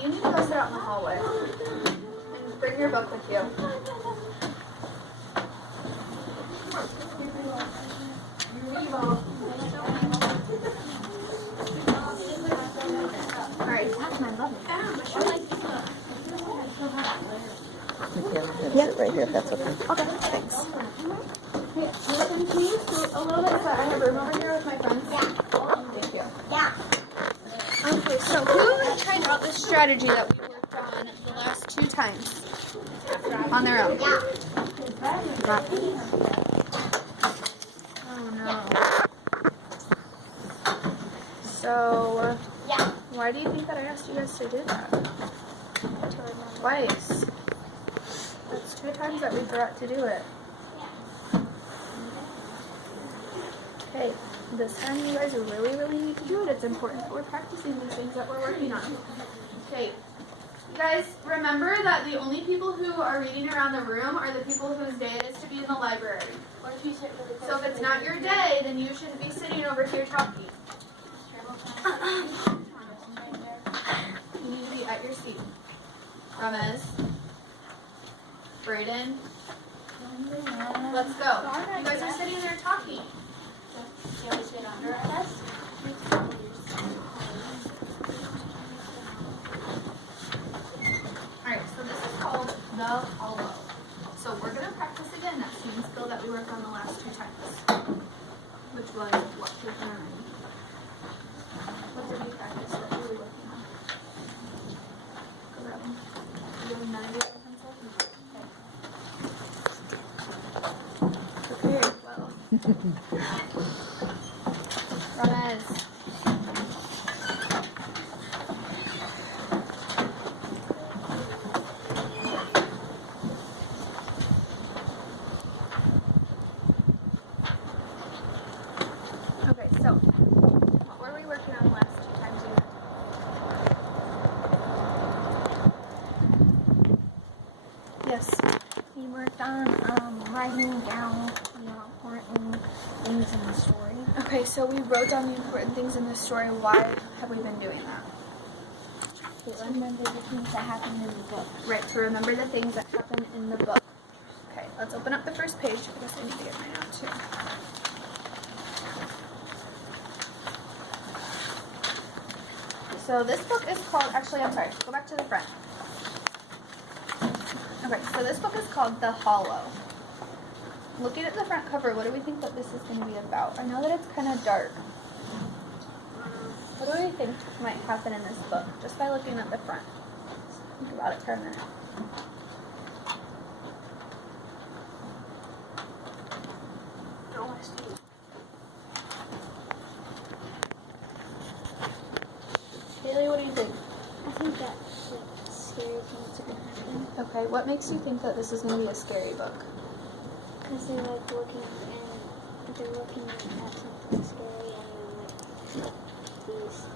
you need to go sit out in the hallway. And bring your book with you. Alright. Yeah, right here, that's okay. Okay, thanks. Hey, listen, can you scoot a little bit so I have room over here with my friends? Yeah. Thank you. Yeah. Okay, so who tried out this strategy that we worked on the last 2 times? On their own? Yeah. Oh no. So, why do you think that I asked you guys to do that? Twice. That's 2 times that we forgot to do it. Okay, this time you guys really need to do it. It's important that we're practicing these things that we're working on. Okay, you guys remember that the only people who are reading around the room are the people whose day it is to be in the library. So if it's not your day, then you shouldn't be sitting over here talking. You need to be at your seat. Ramez. Brayden. Let's go. You guys are sitting there talking. Alright, so this is called the hollow. So we're going to practice again that same skill that we worked on the last 2 times. Which was what to learn. What did we practice? What were we working on? Go grab them. You have none of your pencil? Okay. Prepared well. Ramez. Okay, so what were we working on the last 2 times you met? Yes. We worked on writing down important things in the story. Okay, so we wrote down the important things in the story. Why have we been doing that? To remember the things that happened in the book. Right, to remember the things that happen in the book. Okay, let's open up the first page. I guess I need to get mine out too. So this book is called, actually, I'm sorry, go back to the front. Okay, so this book is called The Hollow. Looking at the front cover, what do we think that this is going to be about? I know that it's kind of dark. What do we think might happen in this book, just by looking at the front? Think about it for a minute. Haley, what do you think? I think that scary things are going to happen. Okay, what makes you think that this is going to be a scary book? Because they're looking at something scary and then these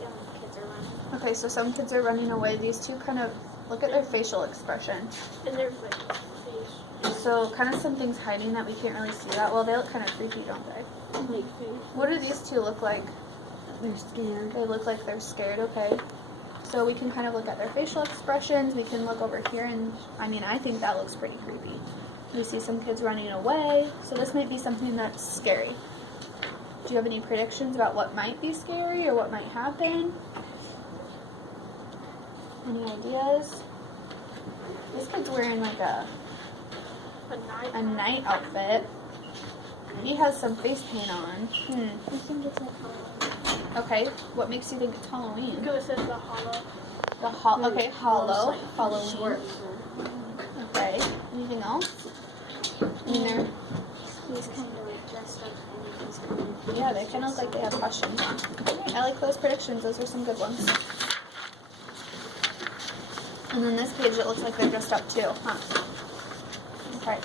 young kids are running. Okay, so some kids are running away. These two kind of, look at their facial expression. And there's face. So kind of something's hiding that we can't really see that. Well, they look kind of creepy, don't they? Make face. What do these two look like? They're scared. They look like they're scared, okay. So we can kind of look at their facial expressions. We can look over here and, I think that looks pretty creepy. We see some kids running away. So this might be something that's scary. Do you have any predictions about what might be scary or what might happen? Any ideas? This kid's wearing like a night outfit. He has some face paint on. I think it's like Halloween. Okay, what makes you think it's Halloween? Because it says the hollow. Okay, hollow. Halloween. Okay, anything else? He's kind of like dressed up and he's kind of... Yeah, they kind of look like they have costumes on. Okay, I like those predictions. Those are some good ones. And then this page, it looks like they're dressed up too, huh? Okay.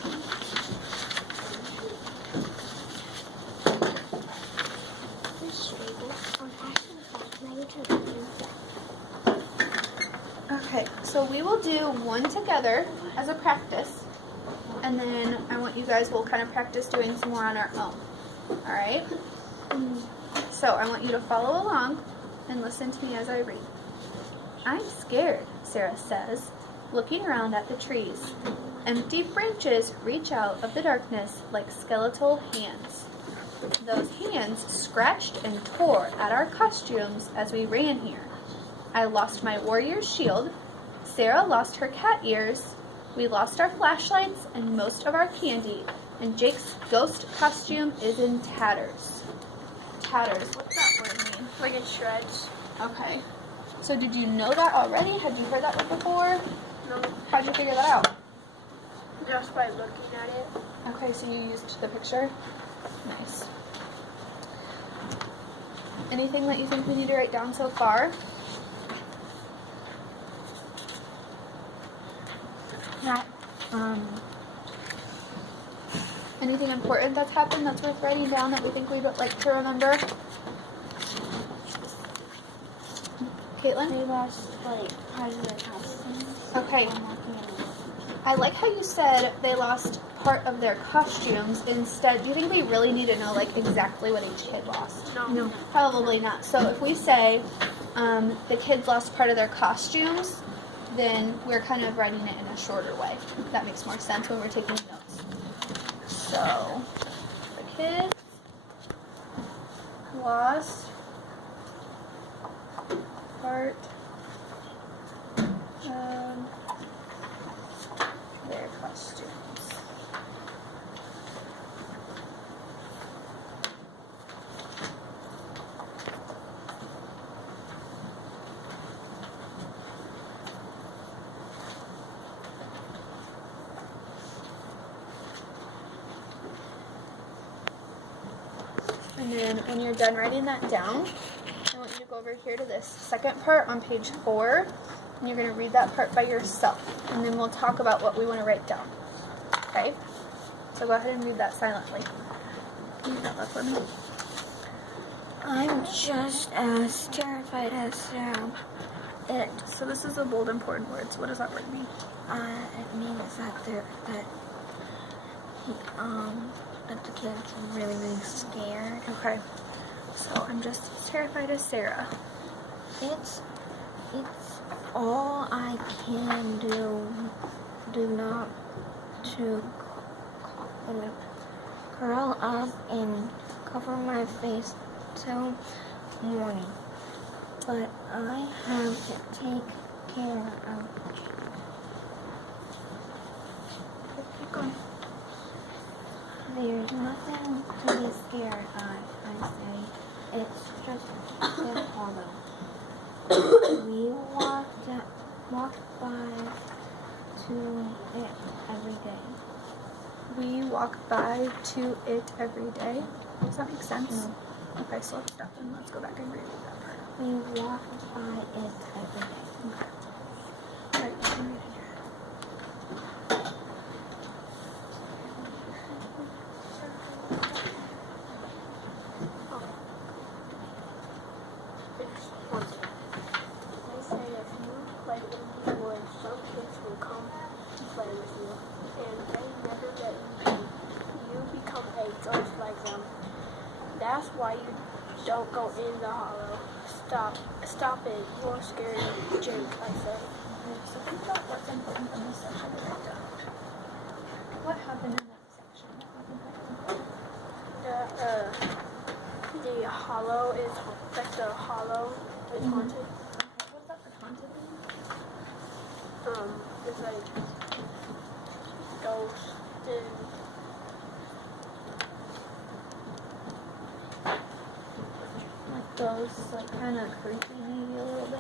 Okay, so we will do one together as a practice, and then I want you guys will kind of practice doing some more on our own. Alright? So I want you to follow along and listen to me as I read. I'm scared, Sarah says, looking around at the trees. Empty branches reach out of the darkness like skeletal hands. Those hands scratched and tore at our costumes as we ran here. I lost my warrior's shield. Sarah lost her cat ears. We lost our flashlights and most of our candy. And Jake's ghost costume is in tatters. Tatters, what's that word mean? Like it shreds. Okay. So did you know that already? Had you heard that word before? No, How'd you figure that out? just by looking at it. Okay, so you used the picture? Nice. Anything that you think we need to write down so far? That, Anything important that's happened that's worth writing down that we think we'd like to remember? Caitlin? they lost, like, part of their costumes. Okay. I like how you said they lost part of their costumes instead. Do you think we really need to know, like, exactly what each kid lost? No. Probably not. So if we say the kids lost part of their costumes, then we're kind of writing it in a shorter way. That makes more sense when we're taking notes. So the kids lost part of their costumes. And then when you're done writing that down, I want you to go over here to this second part on page 4, and you're going to read that part by yourself, and then we'll talk about what we want to write down. Okay? So go ahead and read that silently. Read that back for me. I'm just as terrified as Sarah. So this is a bold, important word. So what does that word mean? It means that that the kids are really, really scared. Okay. So I'm just as terrified as Sarah. It's all I can do not to curl up and cover my face till morning. But I have to take care of. Keep going. There's nothing to be scared of, I say. It's just a hollow. We walk by to it every day. We walk by to it every day. Does that make sense? No. Okay, so let's stop and let's go back and reread that part. We walk by it every day. Okay. Right, you can read it here. It's haunted. They say if you play in the woods, some kids will come to play with you, and they never let you be. You become a ghost like them. That's why you don't go in the hollow. Stop it. You're scary, Jake, I say. Okay, so think about what's important in this section to write down. What happened in that section? What happened that important? The hollow is like the hollow is haunted. Okay, what's that for haunted mean? It's like ghosts and Like ghosts, like kind of creepy maybe a little bit.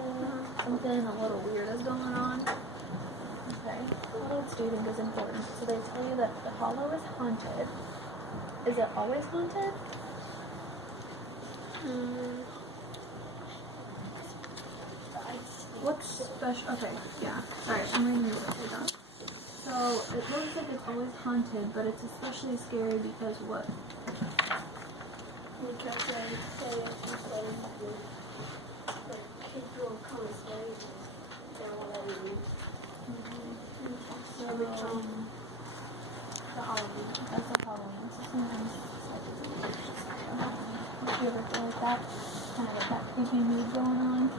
Something a little weird is going on. Okay. What else do you think is important? So they tell you that the hollow is haunted. Is it always haunted? What's special? Okay, yeah. Sorry, I'm reading the website down. So it looks like it's always haunted, but it's especially scary because what? because they say if you stay with the kids will come and stay with you. They won't let you leave. So The Halloween. that's the Halloween. So sometimes it's like if you ever feel like that, kind of like that creepy mood going on.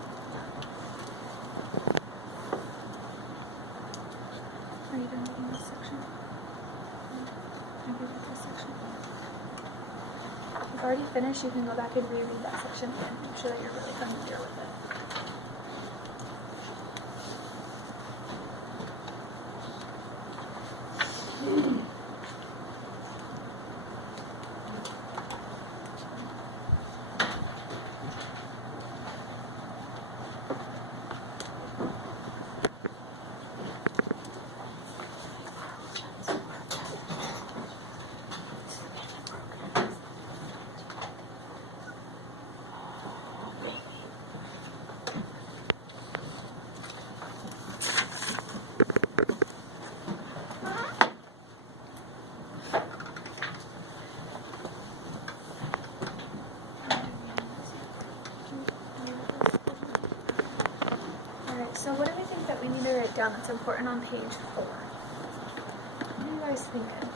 already finished, you can go back and reread that section and make sure that you're really familiar with it. So what do we think that we need to write down that's important on page 4? What are you guys thinking?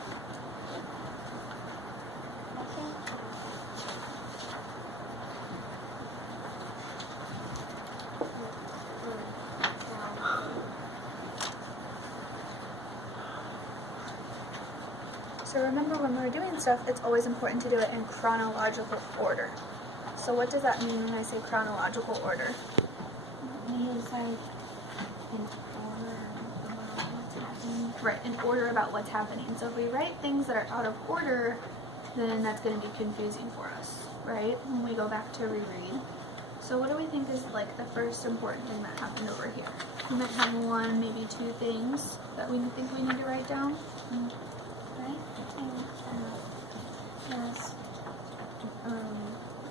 So remember, when we're doing stuff, it's always important to do it in chronological order. So what does that mean when I say chronological order? It means like in order about what's happening. Right, in order about what's happening. So if we write things that are out of order, then that's going to be confusing for us, right? When we go back to reread. So what do we think is like the first important thing that happened over here? We might have one, maybe two things that we think we need to write down. Right? Yes.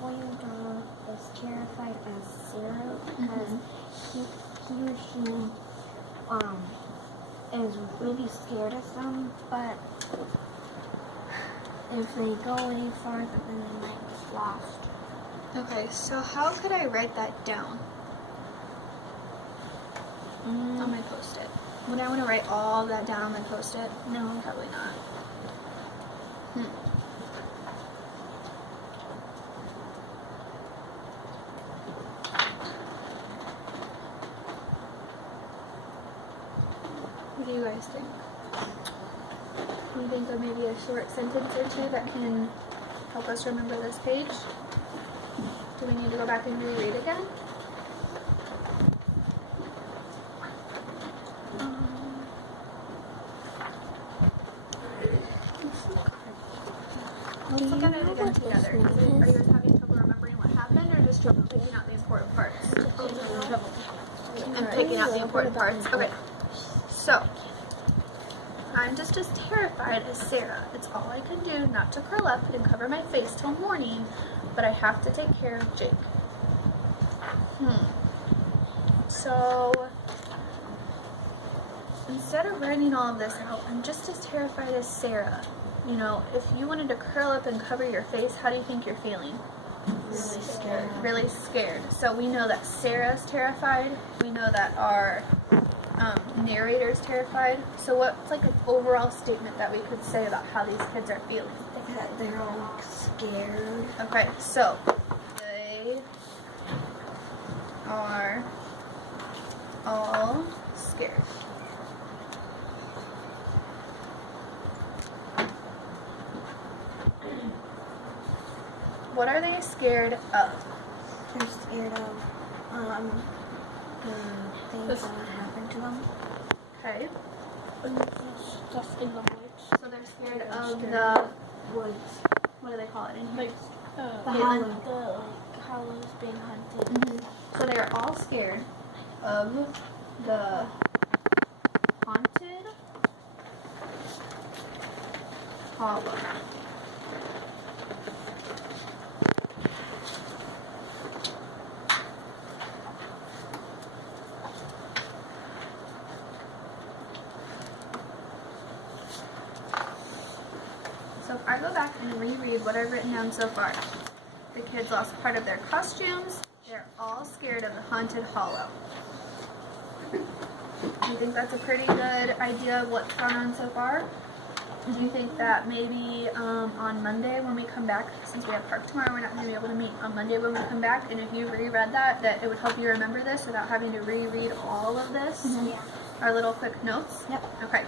William Donald is terrified as Sarah because he or she is really scared of them, but if they go any farther, then they might get lost. Okay, so how could I write that down on my post-it? Would I want to write all that down on my post-it? No, probably not. What do you guys think? Do you think of maybe a short sentence or two that can help us remember this page? Do we need to go back and reread again? Let's look at it again together. Are you guys having trouble remembering what happened, or just trouble picking out the important parts? And picking out the important parts. Okay. So, I'm just as terrified as Sarah. It's all I can do not to curl up and cover my face till morning, but I have to take care of Jake. So, instead of writing all of this out, I'm just as terrified as Sarah. You know, if you wanted to curl up and cover your face, how do you think you're feeling? Really scared. Really scared. So we know that Sarah's terrified. We know that our narrator's terrified. So what's like an overall statement that we could say about how these kids are feeling? That they're all scared. Okay, so they are all scared. What are they scared of? They're scared of the things that happen to them. Okay. Stuff in the woods. So they're scared of the Woods. what do they call it in here? Like, The hollow. Hollows being hunted. So they are all scared of the haunted hollow. So if I go back and reread what I've written down so far, the kids lost part of their costumes. They're all scared of the haunted hollow. Do you think that's a pretty good idea of what's gone on so far? Do you think that maybe on Monday when we come back, since we have park tomorrow, we're not going to be able to meet on Monday when we come back, and if you reread that it would help you remember this without having to reread all of this? Yeah. Our little quick notes? Yep. Okay.